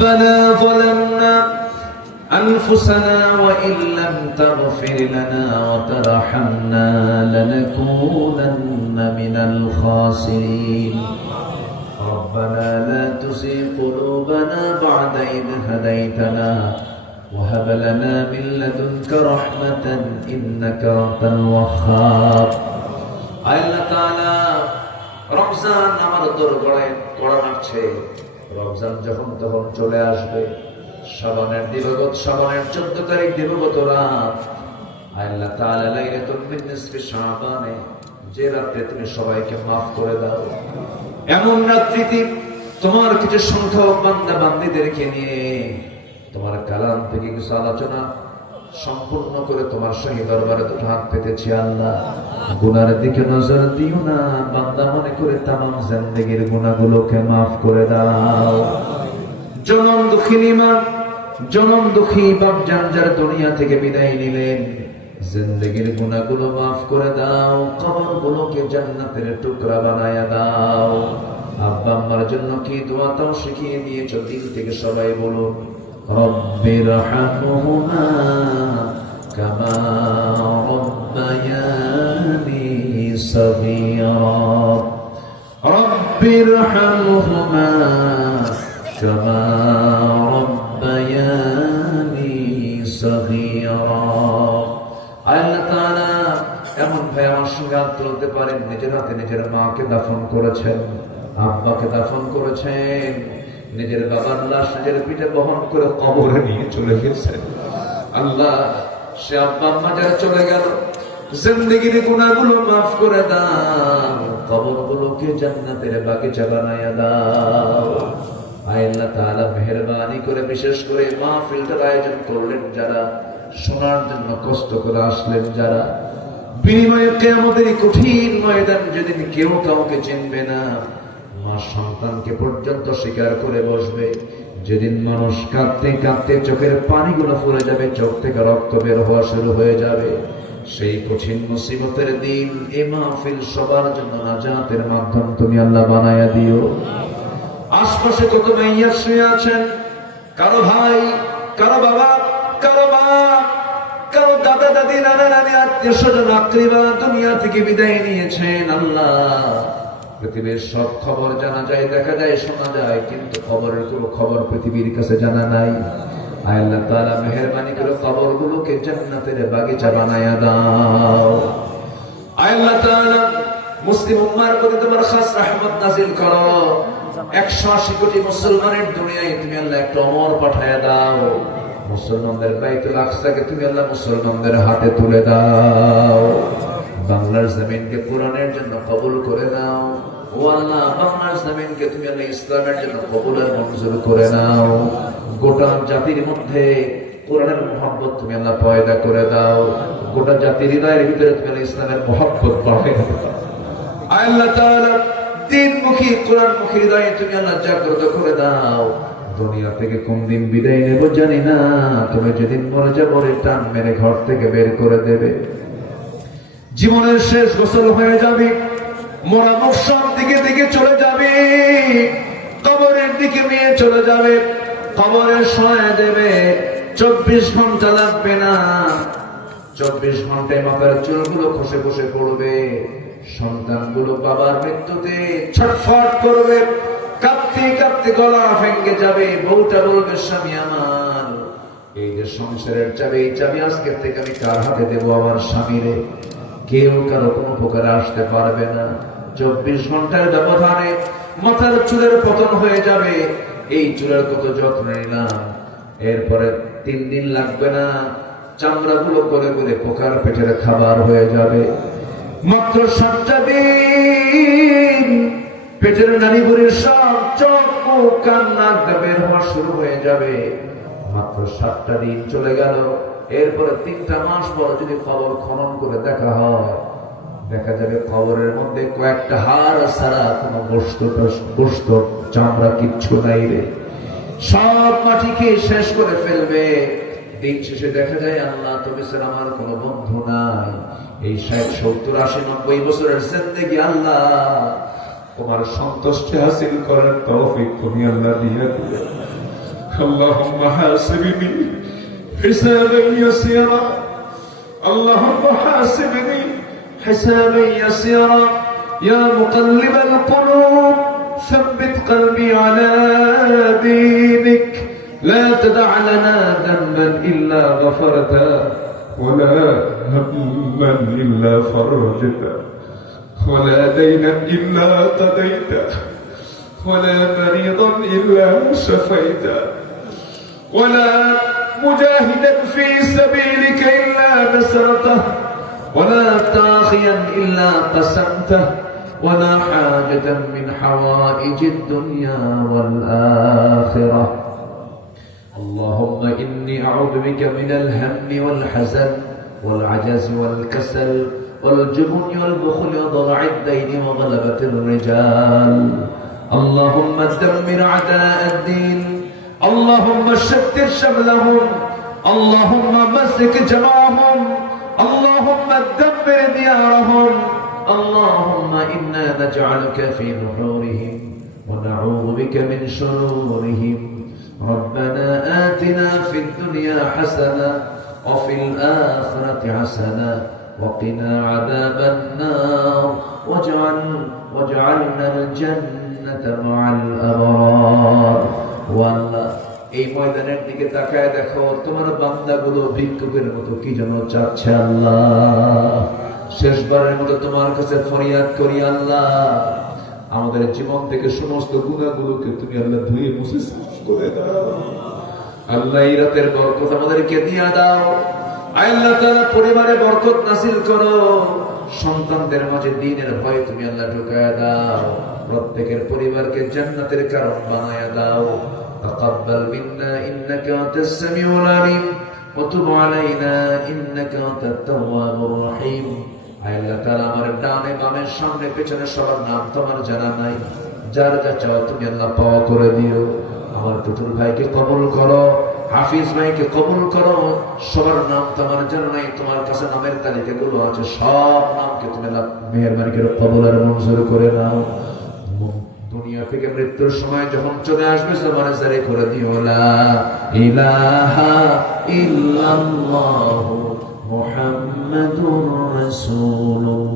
ربنا ظلمنا أنفسنا وإن لم تغفر لنا وترحمنا لنكونن من الخاسرين ربنا لا تزغ قلوبنا بعد إذ هديتنا وهب لنا من لدنك رحمة إنك أنت الوهاب আল্লাহ তাআলা রমজান আমার দরবারে কড়া নাড়ছে রমজান যখন তখন চলে আসবে, শ্রাবণের দিবগত, শ্রাবণের চোদ্দ তারিখ দিবগত রাত। আল্লাহ তাআলা লাইলাতুল মিন শাবানে, যে রাত্রে তুমি সবাইকে মাফ করে দাও। এমন রাত্রিতে তোমার কিছু সংখ্যক বান্দা বান্দিদেরকে নিয়ে তোমার কালাম থেকে কিছু আলোচনা সম্পূর্ণ করে তোমার সঙ্গে দরবারে দুটো হাত পেতেছি, আল্লাহ। গুনার দিকে নজর দিও না, বান্দা মনে করে তামাম জিন্দেগির গুনাহগুলোকে মাফ করে দাও। জনম দুঃখিনী মা জনম দুঃখী বাপ জানজার দুনিয়া থেকে বিদায় নিলেন, জিন্দগির গুনাহগুলো মাফ করে দাও কবর গুলোকে জান্নাতের টুকরা বানায়া দাও। আব্বা আম্মার জন্য কি দোয়া তাও শিখিয়ে দিয়েছ? দিল থেকে সবাই বলুন। رب ارحمهما كما ربياني صغيرا رب ارحمهما كما ربياني صغيرا আল্লাহ তাআলা এমন ভাই আমার সঙ্গে হাত তুলতে পারেন নিজের হাতে নিজের মাকে দাফন করেছেন আব্বাকে দাফন করেছেন নিজের বাবার লাশ নিজের পিঠে বহন করে কবরে নিয়ে চলে গেছেন আল্লাহ, সে আব্বা আম্মা যারা চলে গেল, জিন্দগির গুনাহগুলো মাফ করে দাও, কবরগুলোকে জান্নাতের বাগিচা বানায়া দাও। আল্লাহ তাআলা মেহেরবানি করে, বিশেষ করে আয়োজন করলেন যারা, শোনার জন্য কষ্ট করে আসলেন যারা। বিনিময়ে কেয়ামতের এই কঠিন ময়দান যেদিন কেউ কাউকে চিনবে না মা সন্তানকে পর্যন্ত স্বীকার করে বসবে। যেদিন মানুষ কাঁদতে কাঁদতে চোখের পানিগুলো ফুলে যাবে, চোখ থেকে রক্ত বের হওয়া শুরু হয়ে যাবে। সেই কঠিন মুসিবতের দিন এ মাহফিল সবার জন্য নাজাতের মাধ্যম তুমি আল্লাহ বানায়া দিও। আশপাশে কত মাইয়া শুয়ে আছেন? কারও ভাই, কারও বাবা, কারও মা, কারও দাদা, দাদি, নানা, নানি, আত্মীয় স্বজন, আত্মীয়রা দুনিয়া থেকে বিদায় নিয়েছেন আল্লাহ। পৃথিবীর সব খবর জানা যায়, দেখা যায়, শোনা যায়, কিন্তু খবরের কোনো খবর পৃথিবীর কাছে জানা নাই। আল্লাহ তাআলা, মেহেরবানি করে খবরগুলোকে জান্নাতের বাগিচা বানায়া দাও। আল্লাহ তাআলা, মুসলিম উম্মার প্রতি তোমার খাস রহমত নাজিল করো। একশো আশি কোটি মুসলমানের দুনিয়ায় তুমি আল্লাহ একটা অমর পাঠায়া দাও। মুসলমানদের বাইতুল আকসাকে তুমি আল্লাহ মুসলমানদের হাতে তুলে দাও। বাংলার জমিনকে কোরআনের জন্য কবুল করে নাও। ইসলামের জন্য গোটা জাতির মধ্যে তুমি জাগ্রত করে দাও। দুনিয়া থেকে কোন দিন বিদায় নেব জানি না। তুমি যেদিন মরে যাব টান মেরে ঘর থেকে বের করে দেবে। জীবনের শেষ গোসল হয়ে যাবে। মোরা দিকে দিকে চলে যাবে। কবরের দিকে নিয়ে চলে যাবে। কবরে শোয়া দেবে। চব্বিশ ঘণ্টা লাগবে না। চব্বিশ ঘন্টায় মাথার চুলগুলো খসে খসে পড়বে। সন্তানগুলো বাবার মৃত্যুতে ছটফট করবে। কাঁপতে কাঁপতে গলা ভেঙে যাবে। বউটা বলবে, স্বামী আমার, এই যে সংসারের চাবি, এই চাবি আজকের থেকে আমি কার হাতে দেবো আমার স্বামীরে? কেউ কারও কোনো উপকারে আসতে পারবে না। চব্বিশ ঘণ্টার ব্যবধানে মাথার চুলের পতন হয়ে যাবে। এই চুলের কত যত্ন নিলাম। এরপরে তিন দিন লাগবে না। চামড়াগুলো করে করে পোকার পেটের খাবার হয়ে যাবে। মাত্র সাতটা দিন পেটের নারীগুলির সব চোখ, মুখ, কান বের হওয়া শুরু হয়ে যাবে। মাত্র সাতটা দিন চলে গেল। এরপরে তিনটা মাস পর যদি খবর খনন করে দেখা হয় দেখা যাবে খবরের মধ্যে কয়েকটা হাড় ছাড়া কোনো বস্তু বস্তু চামড়া কিচ্ছু নাই রে সব মাটিকে শেষ করে ফেলবে দিন শেষে দেখা যায় আল্লাহ তুমি স্যার আমার কোনো বন্ধু নাই এই ষাট সত্তর আশি নব্বই বছরের জিন্দেগি আল্লাহ তোমার সন্তুষ্টি হাসিল করার তৌফিক তুমি আল্লাহ দিয়ে দিলে اللهم حاسبني حسابا يسيرا اللهم حاسبني حسابا يسيرا يا مقلب القلوب ثبت قلبي على دينك. لا تدع لنا ذنبا إلا غفرته ولا هما إلا فرجته ولا دينا إلا قضيته ولا مريضا إلا شفيته ولا مجاهدا في سبيلك إلا نصرته ولا تاخيا إلا قسمته ولا حاجة من حوائج الدنيا والآخرة. اللهم إني أعوذ بك من الهم والحزن والعجز والكسل والجبن والبخل وضلع الدين وغلبة الرجال. اللهم دمر أعداء الدين اللهم شتت شملهم اللهم مسك جمعهم اللهم دمر ديارهم. اللهم إنا نجعلك في نحورهم ونعوذ بك من شرورهم. ربنا آتنا في الدنيا حسنة وفي الآخرة حسنة وقنا عذاب النار. واجعل واجعلنا الجنة مع الأبرار. এই ময়দানের দিকে তাকায় দেখো, তোমার বান্দাগুলো ভিক্ষুকের মতো কি যেন চাচ্ছে আল্লাহ। শেষবারের মতো তোমার কাছে ফরিয়াদ করি আল্লাহ। আমাদের জীবন থেকে সমস্ত গুণাগুলোকে তুমি আল্লাহ ধুয়ে মুছে করে দাও। আল্লাহ, এই রাতের বরকত আমাদেরকে দিয়া দাও। আল্লাহ তাআলা, পরিবারে বরকত নাসিল করো। সন্তানদের মাঝে দিনের ভয় তুমি আল্লাহ ঢুকায়া দাও। প্রত্যেকের পরিবারকে জান্নাতের কারণ বানায়া দাও। تقبل منا انك انت السميع العليم وتب علينا انك انت التواب الرحيم আয় আল্লাহ তাআলা আমার ডানে বামে সামনে পেছনে সবার নাম তোমার জানা নাই যার যা চাও তুমি আল্লাহ পাওয়া করে দিও আমার টুটুল ভাইকে কবুল করো হাফিজ ভাইকে কবুল করো সবার নাম তোমার জানা নাই তোমার কাছে নামের তালিকা গুলো আছে সব নামকে তুমি আল্লাহ মেহরবানি করে কবুল আর মঞ্জুর করে নাও দুনিয়া থেকে মৃত্যুর সময় যখন চলে আসবে জমানে জারি করে দিও, লা ইলাহা ইল্লাল্লাহু মুহাম্মাদুর রাসূলুল্লাহ।